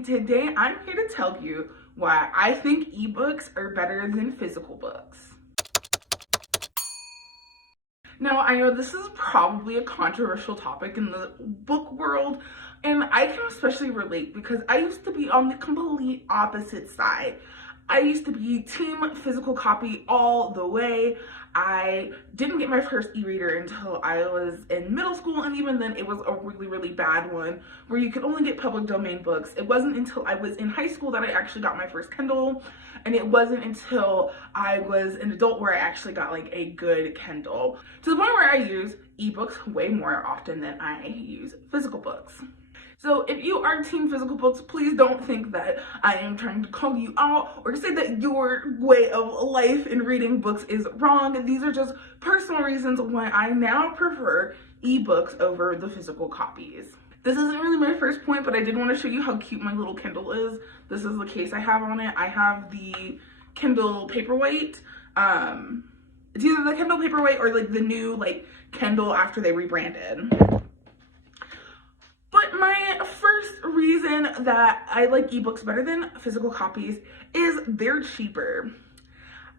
and today I'm here to tell you why I think ebooks are better than physical books. Now, I know this is probably a controversial topic in the book world, and I can especially relate because I used to be on the complete opposite side. I used to be team physical copy all the way. I didn't get my first e-reader until I was in middle school, and even then it was a really bad one where you could only get public domain books. It wasn't until I was in high school that I actually got my first Kindle, and it wasn't until I was an adult where I actually got like a good Kindle, to the point where I use ebooks way more often than I use physical books. So if you are team physical books, please don't think that I am trying to call you out or to say that your way of life in reading books is wrong. These are just personal reasons why I now prefer ebooks over the physical copies. This isn't really my first point, but I did want to show you how cute my little Kindle is. This is the case I have on it. I have the Kindle Paperweight. It's either the Kindle Paperweight or like the new like Kindle after they rebranded. But my first reason that I like ebooks better than physical copies is they're cheaper.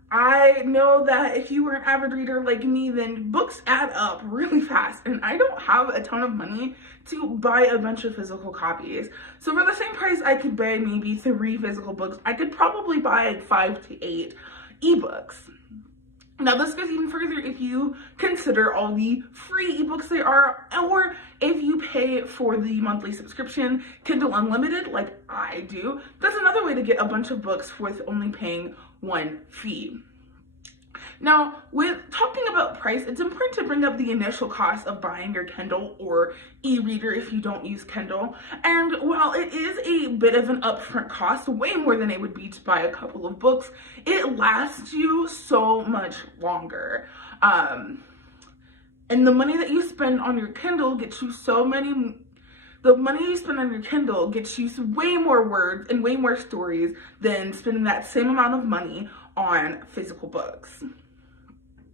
I know that if you were an avid reader like me, then books add up really fast, and I don't have a ton of money to buy a bunch of physical copies. So for the same price I could buy maybe 3 physical books, I could probably buy 5 to 8 ebooks. Now this goes even further if you consider all the free ebooks there are, or if you pay for the monthly subscription, Kindle Unlimited, like I do. That's another way to get a bunch of books with only paying 1 fee. Now, with talking about price, it's important to bring up the initial cost of buying your Kindle or e-reader if you don't use Kindle. And while it is a bit of an upfront cost, way more than it would be to buy a couple of books, it lasts you so much longer. And the money that you spend on your Kindle gets you the money you spend on your Kindle gets you way more words and way more stories than spending that same amount of money on physical books.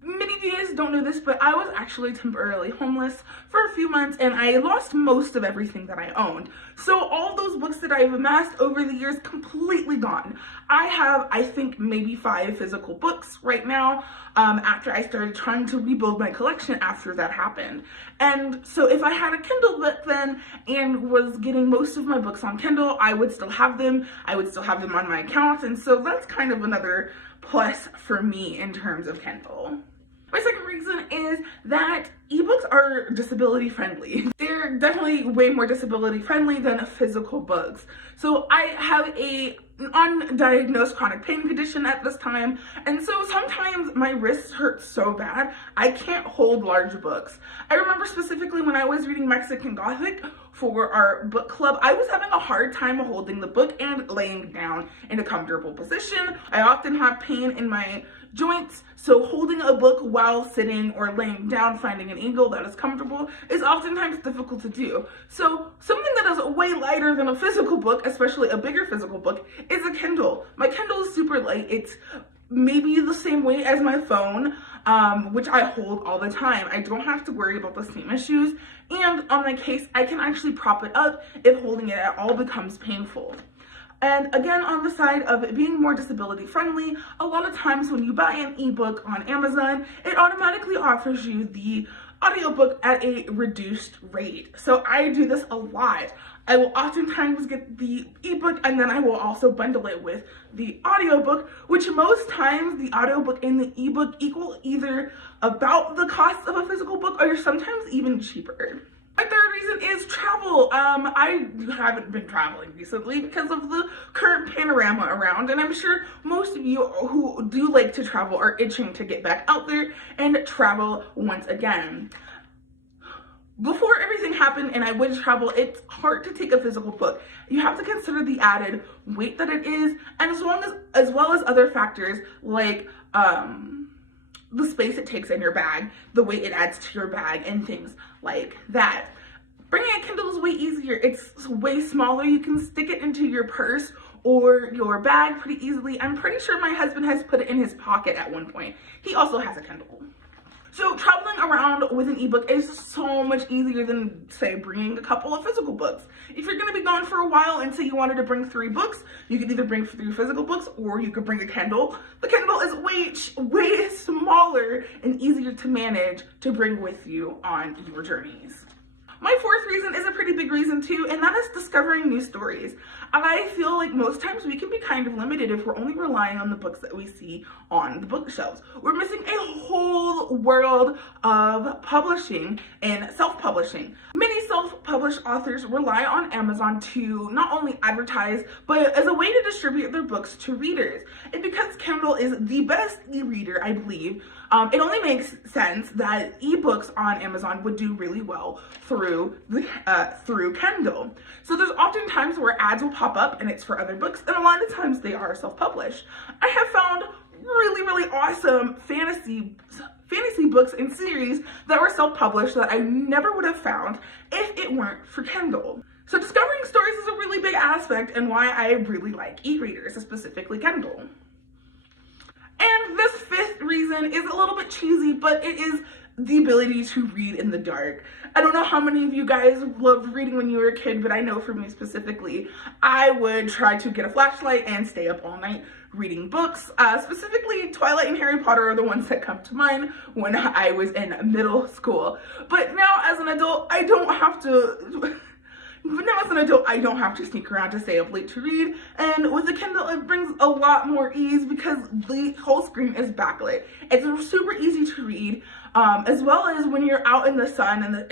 Many of you guys don't know this, but I was actually temporarily homeless for a few months, and I lost most of everything that I owned. So all those books that I've amassed over the years, completely gone. I have, I think, maybe 5 physical books right now, after I started trying to rebuild my collection after that happened. And so if I had a Kindle book then and was getting most of my books on Kindle, I would still have them. I would still have them on my account, and so that's kind of another plus for me in terms of Kindle. My second reason is that ebooks are disability friendly. They're definitely way more disability friendly than physical books. So I have an undiagnosed chronic pain condition at this time, and so sometimes my wrists hurt so bad I can't hold large books. I remember specifically when I was reading Mexican Gothic for our book club, I was having a hard time holding the book and laying down in a comfortable position. I often have pain in my joints, so holding a book while sitting or laying down, finding an angle that is comfortable, is oftentimes difficult to do. So something that is way lighter than a physical book, especially a bigger physical book, is a Kindle. My Kindle is super light. It's maybe the same weight as my phone, which I hold all the time. I don't have to worry about the same issues, and on my case, I can actually prop it up if holding it at all becomes painful. And again, on the side of it being more disability friendly, a lot of times when you buy an ebook on Amazon, it automatically offers you the audiobook at a reduced rate. So I do this a lot. I will oftentimes get the ebook and then I will also bundle it with the audiobook, which most times the audiobook and the ebook equal either about the cost of a physical book or sometimes even cheaper. My third reason is travel. I haven't been traveling recently because of the current panorama around, and I'm sure most of you who do like to travel are itching to get back out there and travel once again. Before everything happened and I would travel, it's hard to take a physical book. You have to consider the added weight that it is, and as well as other factors like the space it takes in your bag, the weight it adds to your bag, and things like that. Bringing a Kindle is way easier. It's way smaller. You can stick it into your purse or your bag pretty easily. I'm pretty sure my husband has put it in his pocket at one point. He also has a Kindle. So traveling around with an ebook is so much easier than, say, bringing a couple of physical books. If you're going to be gone for a while and say you wanted to bring 3 books, you could either bring 3 physical books or you could bring a Kindle. The Kindle is way smaller and easier to manage to bring with you on your journeys. My 4th reason is a pretty big reason too, and that is discovering new stories. I feel like most times we can be kind of limited if we're only relying on the books that we see on the bookshelves. We're missing a whole world of publishing and self-publishing. Many self-published authors rely on Amazon to not only advertise, but as a way to distribute their books to readers. And because Kindle is the best e-reader, I believe, it only makes sense that ebooks on Amazon would do really well through Kindle. So there's often times where ads will pop up and it's for other books, and a lot of times they are self-published. I have found really awesome fantasy books and series that were self-published that I never would have found if it weren't for Kindle. So discovering stories is a really big aspect and why I really like e-readers, specifically Kindle. And this 5th reason is a little bit cheesy, but it is the ability to read in the dark. I don't know how many of you guys loved reading when you were a kid, but I know for me specifically, I would try to get a flashlight and stay up all night reading books. Specifically, Twilight and Harry Potter are the ones that come to mind when I was in middle school. But now as an adult, I don't have to sneak around to stay up late to read, and with the Kindle it brings a lot more ease because the whole screen is backlit. It's super easy to read, as well as when you're out in the sun,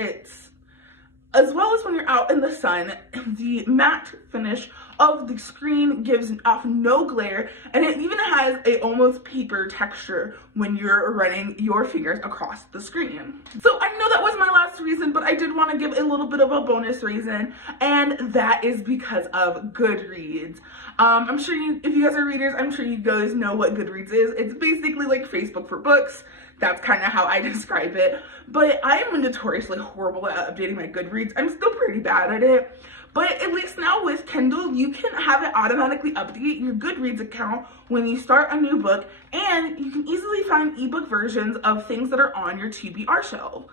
the matte finish of the screen gives off no glare, and it even has a almost paper texture when you're running your fingers across the screen. So I know that was my last reason, but I did want to give a little bit of a bonus reason, and that is because of Goodreads. I'm sure if you guys are readers, I'm sure you guys know what Goodreads is. It's basically like Facebook for books. That's kind of how I describe it. But I am notoriously horrible at updating my Goodreads. I'm still pretty bad at it. But at least now with Kindle, you can have it automatically update your Goodreads account when you start a new book, and you can easily find ebook versions of things that are on your TBR shelf.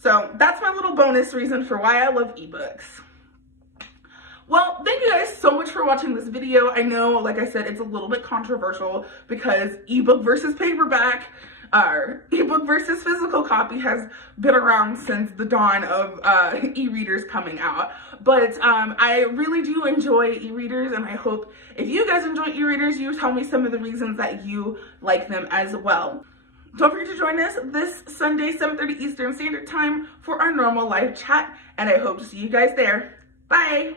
So that's my little bonus reason for why I love ebooks. Well, thank you guys so much for watching this video. I know, like I said, it's a little bit controversial because ebook versus paperback, ebook versus physical copy has been around since the dawn of e-readers coming out. But I really do enjoy e-readers, and I hope if you guys enjoy e-readers, you tell me some of the reasons that you like them as well. Don't forget to join us this Sunday, 7:30 Eastern Standard Time for our normal live chat, and I hope to see you guys there. Bye!